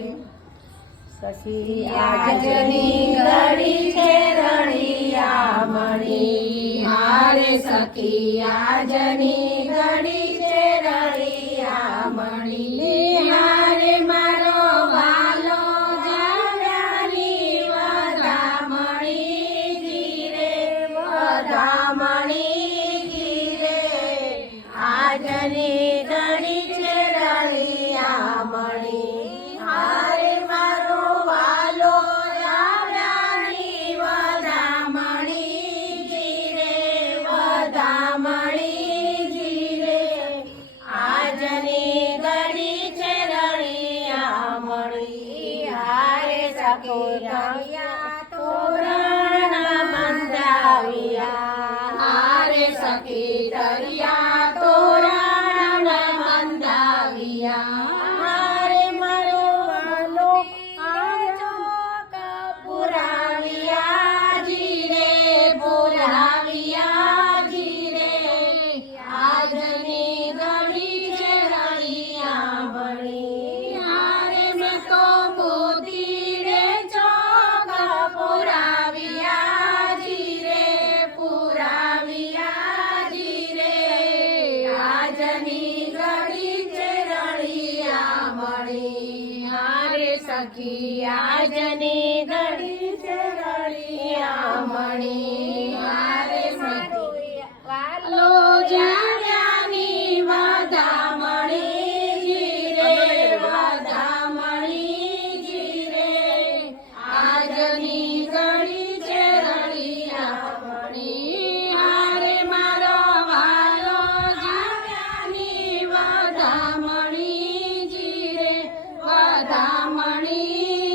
સખી આજની ઘડી છે રણિયા મણી, હારે સખી આજની ઘડી છે રણિયા મણી, હારે મારો વાલો જાવ્યાની વધામણી જીરે, વધામણી જીરે, આજની ઘડી છે રણિયા મણી, હારે મારો વાલો જાવ્યાની વધામણી જીરે, વધામણી જીરે, આજની ઘડી છે રણિયા મણી, હારે સખી રણિયા તોરણ બંધાવ્યા, હારે સખી રણિયા તોરણ બંધાવ્યા, હારે મારો વાલો ચોક પુરાવ્યા જીરે, પુરાવ્યા જીરે, આજની ઘડી છે રણિયા મણી, હારે મેં તો મોતી રે ચોક પુરાવ્યા જીરે, પુરાવ્યા જીરે, આજની ઘડી છે રણિયા મણી, હારે સખી આજની ઘડી છે રણિયા મણી, હારે સખી વાલો જાવ્યાની વધામણી જીરે, વધામણી જીરે, આજની ઘડી છે રણિયા મણી, હારે મારો વાલો જાવ્યાની વધામણી જીરે, વધામણી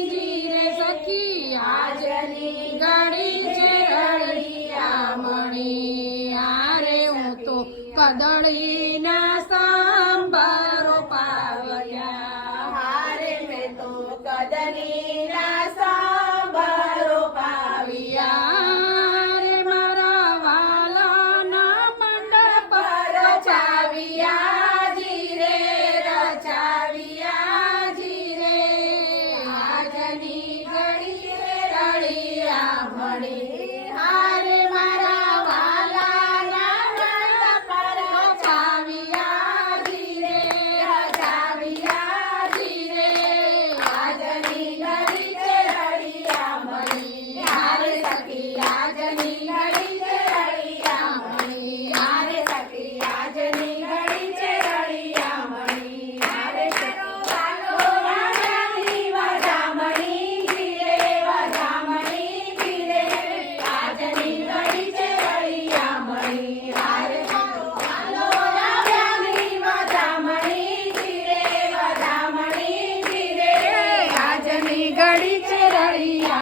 જીરે, સખી આજની ઘડી છે રણિયા મણી, હારે હું તો કદળીના સંભારો પાવ્યા, હારે મેં તો કદળીના સંભારો પાવ્યા, હારે મારા વાલાના મંડપ રચાવ્યા જીરે, રચાવ્યા જીરે, આજની ઘડી છે રણિયા મણી,